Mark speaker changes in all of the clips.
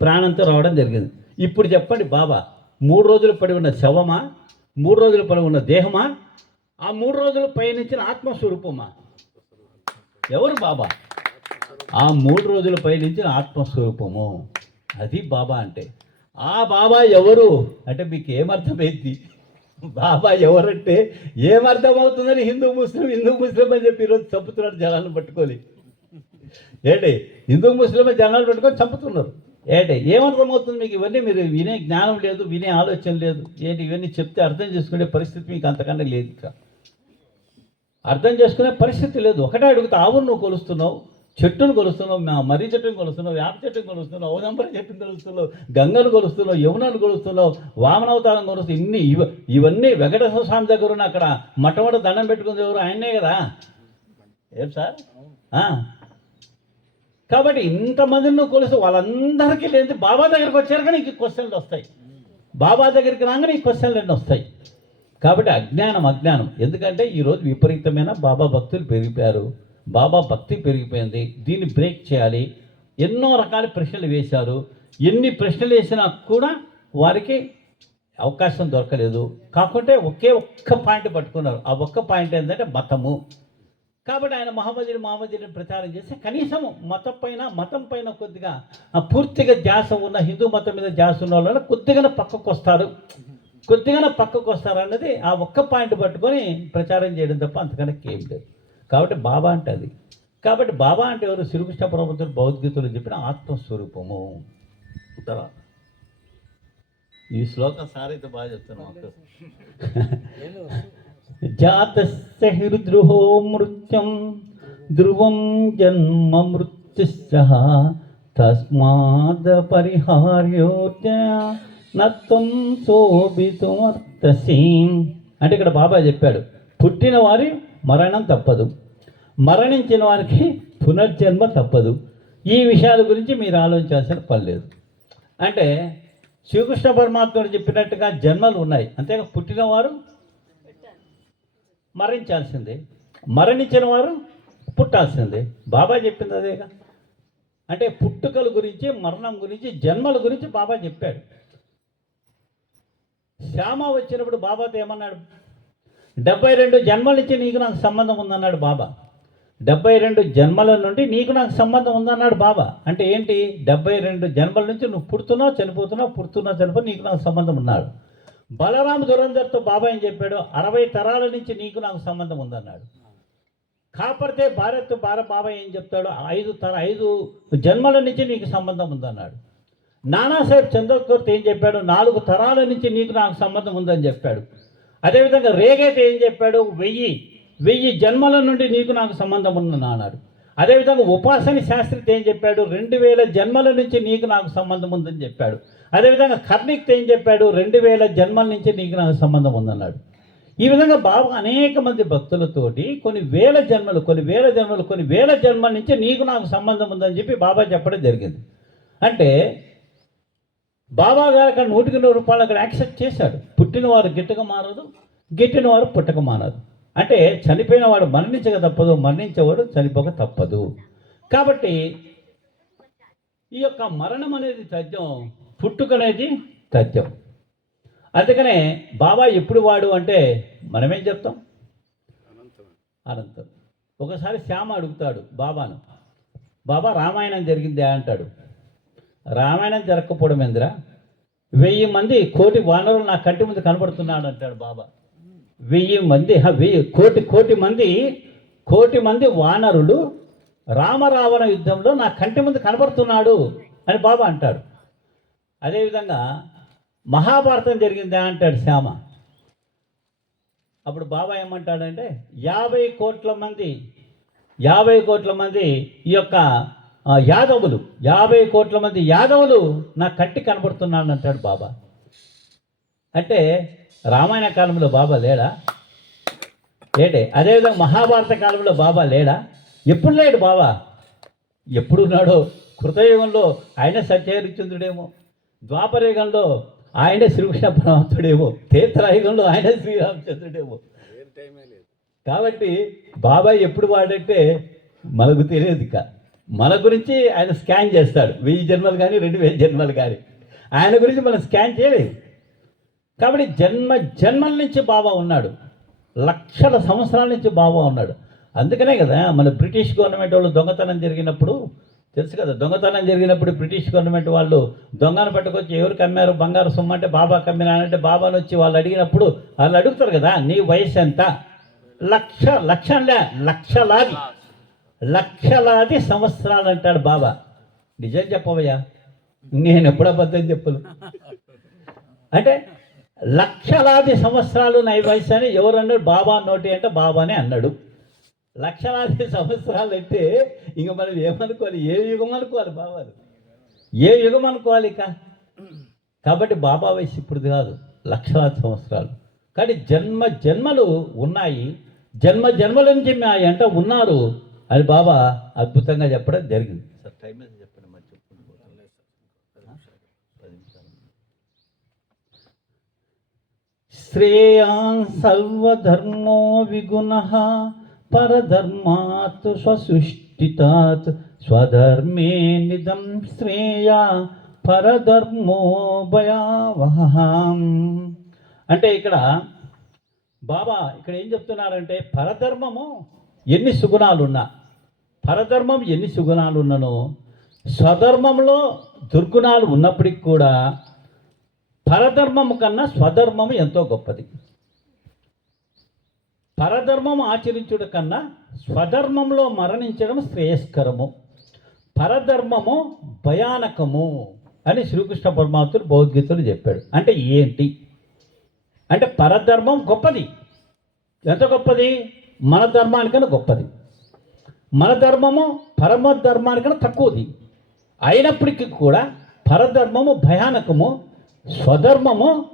Speaker 1: ప్రాణంతో రావడం జరిగింది. ఇప్పుడు చెప్పండి బాబా మూడు రోజులు పడి ఉన్న శవమా? మూడు రోజులు పడి ఉన్న దేహమా? ఆ మూడు రోజులు పయనించిన ఆత్మస్వరూపమా? ఎవరు బాబా? ఆ మూడు రోజులు పయనించిన ఆత్మస్వరూపము. అది బాబా అంటే. ఆ బాబా ఎవరు? అంటే మీకు ఏమర్థమైంది? బాబా ఎవరంటే ఏమర్థమవుతుందని హిందూ ముస్లిం హిందూ ముస్లిం అని చెప్పి ఈరోజు చంపుతున్నాడు జనాలను పట్టుకొని. ఏంటి? హిందూ ముస్లిమే జనాలు పెట్టుకొని చంపుతున్నారు. ఏంటి? ఏమర్థమవుతుంది మీకు ఇవన్నీ మీరు వినే జ్ఞానం లేదు వినే ఆలోచన లేదు. ఏంటి? ఇవన్నీ చెప్తే అర్థం చేసుకునే పరిస్థితి మీకు అంతకన్నా లేదు ఇక. అర్థం చేసుకునే పరిస్థితి లేదు. ఒకటే అడుగుతా ఆవును నువ్వు కొలుస్తున్నావు చెట్టును కొలుస్తున్నావు మరీ మర్రి చెట్టును కొలుస్తున్నావు వేప చెట్టును కొలుస్తున్నావు ఔనంబర చెట్టును కొలుస్తున్నావు గంగను కొలుస్తున్నావు యమునను కొలుస్తున్నావు వామనవతారం కొలుస్తున్నావు ఇన్ని ఇవ ఇవన్నీ వెంకటేశ్వర స్వామి దగ్గర ఉన్న అక్కడ మొట్టమొదటి దండం పెట్టుకునేది ఎవరు ఆయన్నే కదా? ఏం సార్? కాబట్టి ఇంతమందిని నువ్వు కొలుసు వాళ్ళందరికీ లేదు బాబా దగ్గరికి వచ్చారు కానీ నీకు క్వశ్చన్లు వస్తాయి. బాబా దగ్గరికి రాగానే ఈ క్వశ్చన్లు అన్నీ వస్తాయి. కాబట్టి అజ్ఞానం అజ్ఞానం. ఎందుకంటే ఈరోజు విపరీతమైన బాబా భక్తులు పెరిగిపోయారు. బాబా భక్తి పెరిగిపోయింది. దీన్ని బ్రేక్ చేయాలి. ఎన్నో రకాల ప్రశ్నలు వేశారు. ఎన్ని ప్రశ్నలు వేసినా కూడా వారికి అవకాశం దొరకలేదు. కాకుంటే ఒకే ఒక్క పాయింట్ పట్టుకున్నారు. ఆ ఒక్క పాయింట్ ఏంటంటే మతము. కాబట్టి ఆయన మహమ్మదీని మహమ్మదీని ప్రచారం చేస్తే కనీసం మతం పైన మతం పైన కొద్దిగా ఆ పూర్తిగా ధ్యాస ఉన్న హిందూ మతం మీద ధ్యాస ఉన్న వాళ్ళు కొద్దిగా పక్కకు వస్తారు. కొద్దిగా పక్కకు వస్తారు అన్నది ఆ ఒక్క పాయింట్ పట్టుకొని ప్రచారం చేయడం తప్ప అంతకన్నా ఏం లేదు. కాబట్టి బాబా అంటే అది. కాబట్టి బాబా అంటే ఎవరు? శ్రీకృష్ణ ప్రభుత్వం భౌద్గీతులు చెప్పిన ఆత్మస్వరూపము. తర్వాత ఈ శ్లోకం సారైతే బాగా చెప్తున్నాం జాతస్య హృద్రుహో మృత్యం ధ్రువం జన్మ మృత్యుశ్చ తస్మాద్ పరిహార్యోత్య నత్వం శోభితుమర్తసీం అంటే ఇక్కడ బాబా చెప్పాడు పుట్టిన వారి మరణం తప్పదు మరణించిన వారికి పునర్జన్మ తప్పదు. ఈ విషయాల గురించి మీరు ఆలోచించాల్సిన పని లేదు. అంటే శ్రీకృష్ణ పరమాత్ముడు చెప్పినట్టుగా జన్మలు ఉన్నాయి. అంతేగా పుట్టినవారు మరణించాల్సిందే. మరణించిన వారు పుట్టాల్సిందే. బాబా చెప్పింది అదేగా. అంటే పుట్టుకల గురించి మరణం గురించి జన్మల గురించి బాబా చెప్పాడు. శ్యామ వచ్చినప్పుడు బాబాతో ఏమన్నాడు? డెబ్బై రెండు జన్మల నుంచి నీకు నాకు సంబంధం ఉందన్నాడు బాబా. డెబ్బై రెండు జన్మల నుండి నీకు నాకు సంబంధం ఉందన్నాడు బాబా. అంటే ఏంటి? డెబ్బై రెండు జన్మల నుంచి నువ్వు పుడుతున్నావు చనిపోతున్నావు పుడుతున్నావు చనిపో నీకు నాకు సంబంధం ఉన్నాడు. బలరామ దురంధర్తో బాబాయ్ అని చెప్పాడు? అరవై తరాల నుంచి నీకు నాకు సంబంధం ఉందన్నాడు. కాపడితే భారత్ భార బాబాయ్ ఏం చెప్తాడు? ఐదు తర ఐదు జన్మల నుంచి నీకు సంబంధం ఉందన్నాడు. నానాసాహెబ్ చంద్రకూర్తి ఏం చెప్పాడు? నాలుగు తరాల నుంచి నీకు నాకు సంబంధం ఉందని చెప్పాడు. అదేవిధంగా రేగైతే ఏం చెప్పాడు? వెయ్యి వెయ్యి జన్మల నుండి నీకు నాకు సంబంధం ఉందని అన్నాడు అదేవిధంగా ఉపాసని శాస్త్రిత ఏం చెప్పాడు? రెండు వేల జన్మల నుంచి నీకు నాకు సంబంధం ఉందని చెప్పాడు. అదేవిధంగా కర్ణిక్త ఏం చెప్పాడు? రెండు వేల జన్మల నుంచి నీకు నాకు సంబంధం ఉందన్నాడు. ఈ విధంగా బాబా అనేక మంది భక్తులతోటి కొన్ని వేల జన్మలు కొన్ని వేల జన్మలు కొన్ని వేల జన్మల నుంచి నీకు నాకు సంబంధం ఉందని చెప్పి బాబా చెప్పడం జరిగింది. అంటే బాబా గారు అక్కడ నూటికి నూరు రూపాయలు అక్కడ యాక్సెప్ట్ చేశాడు. పుట్టినవారు గిట్టక మారదు గిట్టినవారు పుట్టక మారదు. అంటే చనిపోయిన వాడు మరణించక తప్పదు మరణించేవాడు చనిపోక తప్పదు. కాబట్టి ఈ యొక్క మరణం అనేది తథ్యం పుట్టుక అనేది తథ్యం. అందుకనే బాబా ఎప్పుడు వాడు అంటే మనమేం చెప్తాం? అనంతం. ఒకసారి శ్యామ అడుగుతాడు బాబాను బాబా రామాయణం జరిగిందే? అంటాడు. రామాయణం జరగకపోవడం ఎందురా వెయ్యి మంది కోటి వానరులు నా కంటి ముందు కనబడుతున్నాడు అంటాడు బాబా. వెయ్యి మంది వెయ్యి కోటి కోటి మంది కోటి మంది వానరులు రామరావణ యుద్ధంలో నా కంటి ముందు కనబడుతున్నాడు అని బాబా అంటాడు అదేవిధంగా మహాభారతం జరిగిందా అంటాడు శ్యామ. అప్పుడు బాబా ఏమంటాడంటే యాభై కోట్ల మంది యాభై కోట్ల మంది ఈ యొక్క యాదవులు యాభై కోట్ల మంది యాదవులు నా కంటి కనబడుతున్నాడు అంటాడు బాబా. అంటే రామాయణ కాలంలో బాబా లేడా? లేడే అదేవిధంగా మహాభారత కాలంలో బాబా లేడా? ఎప్పుడు లేడు బాబా? ఎప్పుడు ఉన్నాడో కృతయుగంలో ఆయన సత్యహరిచంద్రుడేమో ద్వాపరయుగంలో ఆయనే శ్రీకృష్ణ పరమాత్ముడేమో తీర్థరాయుగంలో ఆయన శ్రీరామచంద్రుడేమో. కాబట్టి బాబాయ్ ఎప్పుడు వాడంటే మనకు తెలియదు ఇక. మన గురించి ఆయన స్కాన్ చేస్తాడు. వెయ్యి జన్మలు కానీ రెండు వేల జన్మలు కానీ ఆయన గురించి మనం స్కాన్ చేయలేదు. కాబట్టి జన్మ జన్మల నుంచి బాబా ఉన్నాడు. లక్షల సంవత్సరాల నుంచి బాబా ఉన్నాడు. అందుకనే కదా మన బ్రిటిష్ గవర్నమెంట్ వాళ్ళు దొంగతనం జరిగినప్పుడు తెలుసు కదా దొంగతనం జరిగినప్పుడు బ్రిటిష్ గవర్నమెంట్ వాళ్ళు దొంగను పట్టుకొచ్చి ఎవరికి అమ్మారు బంగారు సొమ్ము అంటే బాబా కమ్మినానంటే బాబాను వచ్చి వాళ్ళు అడిగినప్పుడు వాళ్ళు అడుగుతారు కదా నీ వయసు ఎంత? లక్ష లక్షలే లక్షలాది. లక్షలాది సంవత్సరాలు అంటాడు బాబా. నిజం చెప్పవయ్యా? నేను ఎప్పుడు అబద్ధం చెప్పను. అంటే లక్షలాది సంవత్సరాలు నా వయసు అని ఎవరు అన్నాడు? బాబా నోటి అంటే బాబానే అన్నాడు. లక్షలాది సంవత్సరాలు అంటే ఇంక మనం ఏమనుకోవాలి? ఏ యుగం అనుకోవాలి బాబాలు ఏ యుగం అనుకోవాలి ఇక? కాబట్టి బాబా వయసు ఇప్పుడు కాదు లక్షలాది సంవత్సరాలు. కానీ జన్మ జన్మలు ఉన్నాయి. జన్మ జన్మల నుంచి మా ఎంట ఉన్నారు అని బాబా అద్భుతంగా చెప్పడం జరిగింది. సార్ టైం ఎంత చెప్పండి మరి చెప్పుకుంటూ పోతాను. పది నిమిషాలు. శ్రేయాన్ సర్వధర్మో విగుణ పరధర్మాత్ స్వసృష్టితాత్ స్వధర్మే నిదం శ్రేయ పరధర్మో భయావహం. అంటే ఇక్కడ బాబా ఇక్కడ ఏం చెప్తున్నారంటే పరధర్మము ఎన్ని సుగుణాలున్నా పరధర్మం ఎన్ని సుగుణాలున్నానో స్వధర్మంలో దుర్గుణాలు ఉన్నప్పటికి కూడా పరధర్మము కన్నా స్వధర్మము ఎంతో గొప్పది. పరధర్మం ఆచరించుట కన్నా స్వధర్మంలో మరణించడం శ్రేయస్కరము. పరధర్మము భయానకము అని శ్రీకృష్ణ పరమాత్ముడు భగవద్గీతలు చెప్పాడు. అంటే ఏంటి? అంటే పరధర్మం గొప్పది. ఎంత గొప్పది? మన ధర్మానికన్నా గొప్పది. మన ధర్మము పరమ ధర్మానికన్నా తక్కువది. అయినప్పటికీ కూడా పరధర్మము భయానకము స్వధర్మము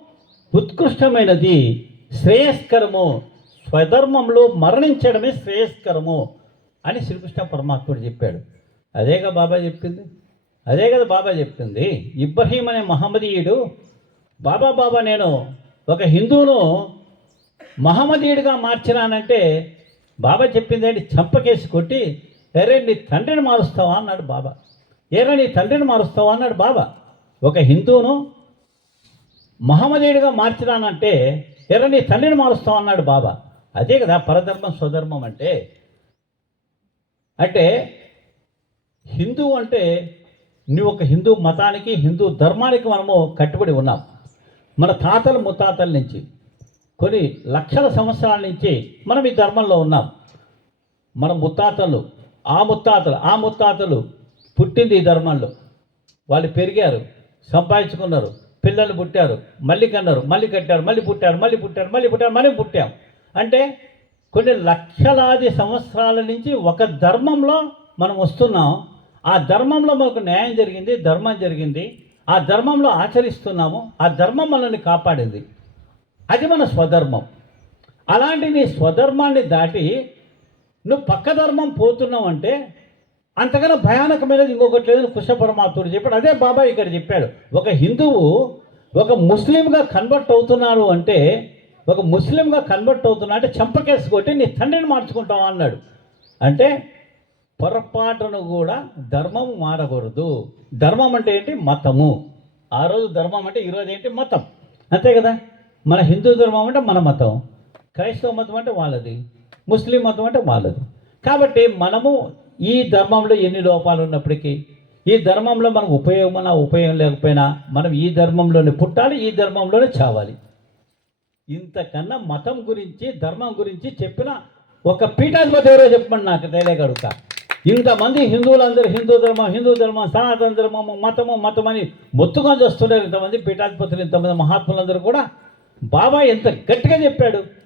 Speaker 1: ఉత్కృష్టమైనది. శ్రేయస్కరము స్వధర్మంలో మరణించడమే శ్రేయస్కరము అని శ్రీకృష్ణ పరమాత్ముడు చెప్పాడు. అదేగా బాబా చెప్పింది? అదే కదా బాబా చెప్పింది. ఇబ్రహీం అనే మహమ్మదీయుడు బాబా బాబా నేను ఒక హిందువును మహమ్మదీయుడిగా మార్చినానంటే బాబా చెప్పింది ఏంటి? చంపకేసి కొట్టి ఎరే నీ తండ్రిని మారుస్తావా? అన్నాడు బాబా. ఎరే నీ తండ్రిని మారుస్తావా? అన్నాడు బాబా. ఒక హిందువును మహమ్మదీయుడిగా మార్చినానంటే ఎర్ర నీ తండ్రిని మారుస్తాం అన్నాడు బాబా. అదే కదా పరధర్మం స్వధర్మం అంటే. అంటే హిందూ అంటే నువ్వు ఒక హిందూ మతానికి హిందూ ధర్మానికి మనము కట్టుబడి ఉన్నాం. మన తాతల ముత్తాతల నుంచి కొన్ని లక్షల సంవత్సరాల నుంచి మనం ఈ ధర్మంలో ఉన్నాం. మన ముత్తాతలు ఆ ముత్తాతలు ఆ ముత్తాతలు పుట్టింది ఈ ధర్మంలో. వాళ్ళు పెరిగారు సంపాదించుకున్నారు. పిల్లలు పుట్టారు మళ్ళీ కన్నారు మళ్ళీ కట్టారు మళ్ళీ పుట్టారు మళ్ళీ పుట్టారు మళ్ళీ పుట్టారు మళ్ళీ పుట్టాం. అంటే కొన్ని లక్షలాది సంవత్సరాల నుంచి ఒక ధర్మంలో మనం వస్తున్నాం. ఆ ధర్మంలో మనకు న్యాయం జరిగింది ధర్మం జరిగింది. ఆ ధర్మంలో ఆచరిస్తున్నాము ఆ ధర్మం మనల్ని కాపాడింది. అది మన స్వధర్మం. అలాంటి నీ స్వధర్మాన్ని దాటి నువ్వు పక్క ధర్మం పోతున్నావు అంటే అంతకన్నా భయానకమైనది ఇంకొకటి లేదని కృష్ణ పరమాత్ముడు చెప్పాడు. అదే బాబా ఇక్కడ చెప్పాడు. ఒక హిందువు ఒక ముస్లింగా కన్వర్ట్ అవుతున్నాడు అంటే ఒక ముస్లింగా కన్వర్ట్ అవుతున్నా అంటే చంపకేసి కొట్టి నీ తండ్రిని మార్చుకుంటావా అన్నాడు. అంటే పొరపాటును కూడా ధర్మం మారకూడదు. ధర్మం అంటే ఏంటి? మతము. ఆ రోజు ధర్మం అంటే ఈరోజు ఏంటి? మతం. అంతే కదా? మన హిందూ ధర్మం అంటే మన మతం. క్రైస్తవ మతం అంటే వాళ్ళది. ముస్లిం మతం అంటే వాళ్ళది. కాబట్టి మనము ఈ ధర్మంలో ఎన్ని లోపాలు ఉన్నప్పటికీ ఈ ధర్మంలో మనకు ఉపయోగమైనా ఉపయోగం లేకపోయినా మనం ఈ ధర్మంలోనే పుట్టాలి ఈ ధర్మంలోనే చావాలి. ఇంతకన్నా మతం గురించి ధర్మం గురించి చెప్పిన ఒక పీఠాధిపతి ఎవరో చెప్పండి నాకు తెలియగలుగుతా ఇంతమంది హిందువులందరూ హిందూ ధర్మం హిందూ ధర్మం సనాతన ధర్మము మతము మతం అని మొత్తుకొని ఇంతమంది పీఠాధిపతులు ఇంతమంది మహాత్ములందరూ కూడా. బాబా ఎంత గట్టిగా చెప్పాడు.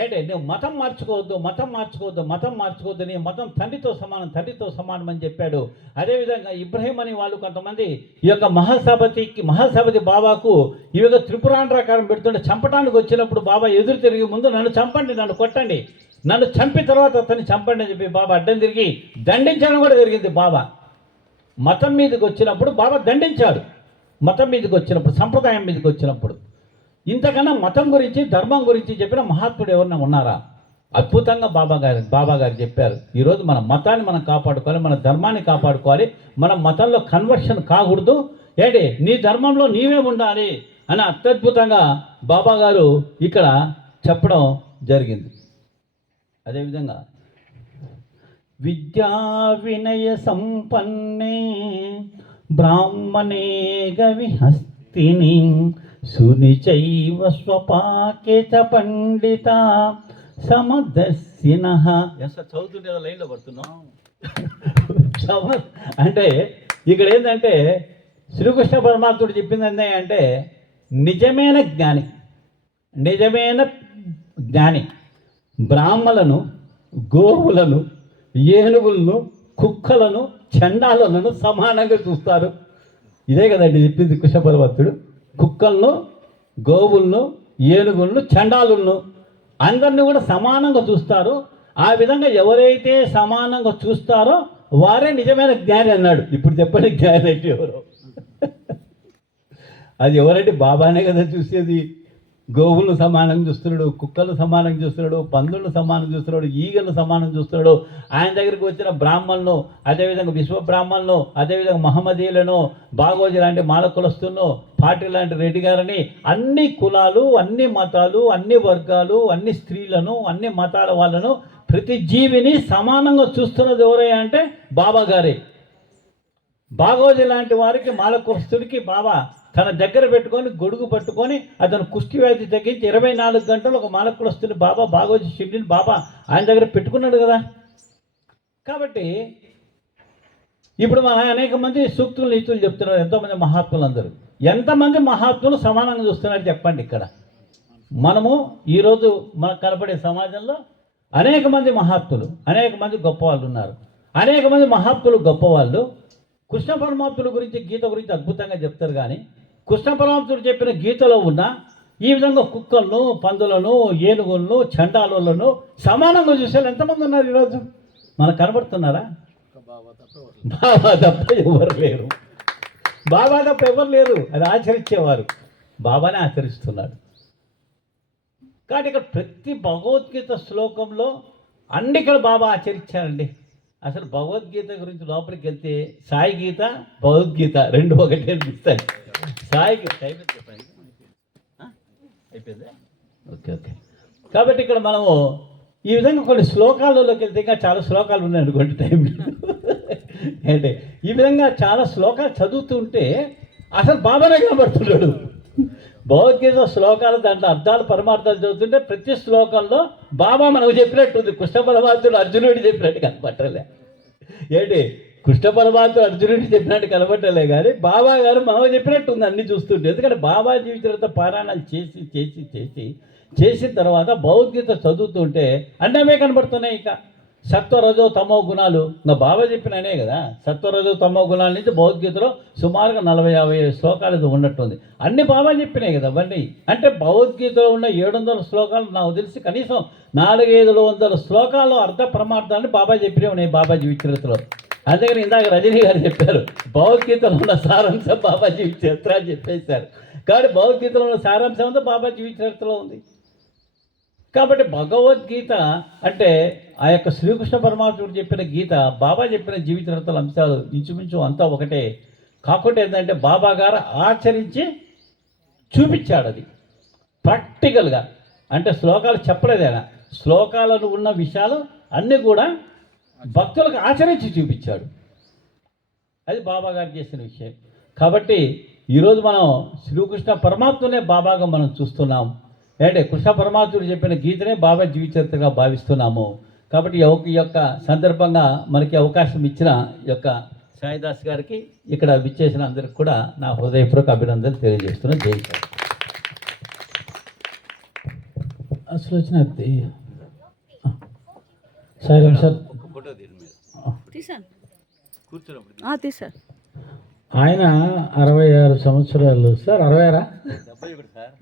Speaker 1: ఏంటి? నువ్వు మతం మార్చుకోవద్దు మతం మార్చుకోవద్దు మతం మార్చుకోవద్దు నీ మతం తండ్రితో సమానం తండ్రితో సమానం అని చెప్పాడు. అదేవిధంగా ఇబ్రహీం అనే వాళ్ళు కొంతమంది ఈ యొక్క మహాసభతికి మహాసభతి బాబాకు ఈ యొక్క త్రిపురాంధ్రకారం పెడుతుంటే చంపడానికి వచ్చినప్పుడు బాబా ఎదురు తిరిగి ముందు నన్ను చంపండి నన్ను కొట్టండి. నన్ను చంపిన తర్వాత అతన్ని చంపండి అని చెప్పి బాబా అడ్డం తిరిగి దండించడం కూడా జరిగింది బాబా. మతం మీదకి వచ్చినప్పుడు బాబా దండించాడు. మతం మీదకి వచ్చినప్పుడు సంప్రదాయం మీదకి వచ్చినప్పుడు. ఇంతకన్నా మతం గురించి ధర్మం గురించి చెప్పిన మహాత్ముడు ఎవరన్నా ఉన్నారా? అద్భుతంగా బాబా గారు బాబా గారు చెప్పారు. ఈరోజు మన మతాన్ని మనం కాపాడుకోవాలి మన ధర్మాన్ని కాపాడుకోవాలి. మన మతంలో కన్వర్షన్ కాకూడదు. ఏంటి నీ ధర్మంలో నీవే ఉండాలి అని అత్యద్భుతంగా బాబా గారు ఇక్కడ చెప్పడం జరిగింది. అదేవిధంగా విద్యా వినయ సంపన్నే బ్రాహ్మణే గవి సునిచైవ స్వపాకే చ పండిత సమదర్శిన చదువుతుంటే లైన్లో పడుతున్నాం అంటే ఇక్కడ ఏంటంటే శ్రీకృష్ణ పరమాత్ముడు చెప్పింది అంటే నిజమైన జ్ఞాని నిజమైన జ్ఞాని బ్రాహ్మలను గోవులను ఏనుగులను కుక్కలను చండాలను సమానంగా చూస్తారు. ఇదే కదండి చెప్పింది కృష్ణ పరమాత్ముడు. కుక్కలను గోవులను ఏనుగులను చండాలులను అందరిని కూడా సమానంగా చూస్తారు. ఆ విధంగా ఎవరైతే సమానంగా చూస్తారో వారే నిజమైన జ్ఞాని అన్నాడు. ఇప్పుడు చెప్పండి జ్ఞాని అంటే ఎవరు? అది ఎవరంటే బాబానే కదా చూసేది. గోవులను సమానంగా చూస్తున్నాడు కుక్కలు సమానంగా చూస్తున్నాడు పందులను సమానం చూస్తున్నాడు ఈగలను సమానం చూస్తున్నాడు. ఆయన దగ్గరికి వచ్చిన బ్రాహ్మణులు అదేవిధంగా విశ్వ బ్రాహ్మణులు అదేవిధంగా మహమ్మదీయులను బాగోజీ లాంటి మాలకులస్తులను పాటి లాంటి రెడ్డి గారిని అన్ని కులాలు అన్ని మతాలు అన్ని వర్గాలు అన్ని స్త్రీలను అన్ని మతాల వాళ్ళను ప్రతి జీవిని సమానంగా చూస్తున్నది ఎవరయ్యా అంటే బాబా గారే. బాగోజీ లాంటి వారికి మాలకుస్తుడికి బాబా తన దగ్గర పెట్టుకొని గొడుగు పట్టుకొని అతను కుష్టి వ్యాధి తగ్గించి ఇరవై నాలుగు గంటలు ఒక మాలకులస్తుని బాబా బాగోజీ షిడ్డిని బాబా ఆయన దగ్గర పెట్టుకున్నాడు కదా. కాబట్టి ఇప్పుడు మన అనేక మంది సూక్తులు నీతులు చెప్తున్నారు. ఎంతోమంది మహాత్ములు అందరూ ఎంతమంది మహాత్ములు సమానంగా చూస్తున్నారు చెప్పండి ఇక్కడ. మనము ఈరోజు మనకు కనపడే సమాజంలో అనేక మంది మహాత్ములు అనేక మంది గొప్పవాళ్ళు ఉన్నారు. అనేక మంది మహాత్ములు గొప్పవాళ్ళు. కృష్ణ పరమాత్ముల గురించి గీత గురించి అద్భుతంగా చెప్తారు కానీ కృష్ణ పరమాత్ముడు చెప్పిన గీతలో ఉన్న ఈ విధంగా కుక్కలను పందులను ఏనుగులను చండాలను సమానంగా చూసేవాళ్ళు ఎంతమంది ఉన్నారు ఈరోజు? మనకు కనబడుతున్నారా? బాబా తప్ప ఎవరు లేరు. బాబా తప్ప ఎవరు లేరు. అది ఆచరించేవారు. బాబానే ఆచరిస్తున్నాడు. కాబట్టి ఇక్కడ ప్రతి భగవద్గీత శ్లోకంలో అన్ని ఇక్కడ బాబా ఆచరించారండి. అసలు భగవద్గీత గురించి లోపలికి వెళ్తే సాయి గీత భగవద్గీత రెండు ఒకటే అనిపిస్తాయి. సాయి గీత అయిపోయింది అయిపోయిందా? Okay okay. కాబట్టి ఇక్కడ మనము ఈ విధంగా కొన్ని శ్లోకాలలోకి వెళ్తే ఇంకా చాలా శ్లోకాలు ఉన్నాయి అనుకోండి టైం. అంటే ఈ విధంగా చాలా శ్లోకాలు చదువుతుంటే అసలు బాబానే కనబడుతున్నాడు. భగవద్గీత శ్లోకాలు దాంట్లో అర్థాలు పరమార్థాలు చదువుతుంటే ప్రతి శ్లోకంలో బాబా మనకు చెప్పినట్టుంది కృష్ణ పరమాత్ముడు అర్జునుడి చెప్పినట్టు కనపట్టలే. ఏంటి? కృష్ణ పరమాత్ముడు అర్జునుడి చెప్పినట్టు కనపట్టలే కానీ బాబా గారు మనము చెప్పినట్టు ఉంది అన్ని చూస్తుంటే. ఎందుకంటే బాబా జీవితంతో పారాయణాలు చేసి చేసి చేసి చేసిన తర్వాత భగవద్గీత చదువుతుంటే అన్నమే కనబడుతున్నాయి ఇక. సత్వరజో తమో గుణాలు. నా బాబా చెప్పిననే కదా సత్వరజో తమో గుణాల నుంచి భగవద్గీతలో సుమారుగా నలభై యాభై శ్లోకాలు ఉన్నట్టుంది. అన్ని బాబా చెప్పినాయి కదా అవన్నీ. అంటే భగవద్గీతలో ఉన్న ఏడు వందల శ్లోకాలు నాకు తెలిసి కనీసం నాలుగైదు వందల శ్లోకాలు అర్ధ ప్రమార్థాన్ని బాబా చెప్పినవి ఉన్నాయి బాబాజీ జీవిత అందుకని ఇందాక రజనీ గారు చెప్పారు భగవద్గీతలో ఉన్న సారాంశం బాబాజీ విచరిత్ర అని చెప్పేశారు. కాబట్టి భగవద్గీతలో ఉన్న సారాంశం అంతా బాబాజీ జీవిత ఉంది. కాబట్టి భగవద్గీత అంటే ఆ యొక్క శ్రీకృష్ణ పరమాత్ముడు చెప్పిన గీత బాబా చెప్పిన జీవిత చరిత్రల అంశాలు ఇంచుమించు అంతా ఒకటే. కాకుండా ఏంటంటే బాబా గారు ఆచరించి చూపించాడు అది. ప్రాక్టికల్గా. అంటే శ్లోకాలు చెప్పలేదేనా శ్లోకాలను ఉన్న విషయాలు అన్నీ కూడా భక్తులకు ఆచరించి చూపించాడు. అది బాబా గారు చేసిన విషయం. కాబట్టి ఈరోజు మనం శ్రీకృష్ణ పరమాత్మనే బాబాగా మనం చూస్తున్నాం. ఏంటంటే కృష్ణ పరమాత్ముడు చెప్పిన గీతనే బాబా జీవితచరిత్రగా భావిస్తున్నాము. కాబట్టి ఈ యొక్క- సందర్భంగా మనకి అవకాశం ఇచ్చిన ఈ యొక్క సాయిదాస్ గారికి ఇక్కడ విచ్చేసిన అందరికి కూడా నా హృదయపూర్వక అభినందనలు తెలియజేస్తున్నాను జై.
Speaker 2: అసలు వచ్చిన సరే. సార్
Speaker 3: తీసాను
Speaker 1: కూర్చున్నప్పుడు
Speaker 3: ఆ, తీసాను
Speaker 2: ఆయన అరవై ఆరు సంవత్సరాలు. సార్ అరవై ఆరా?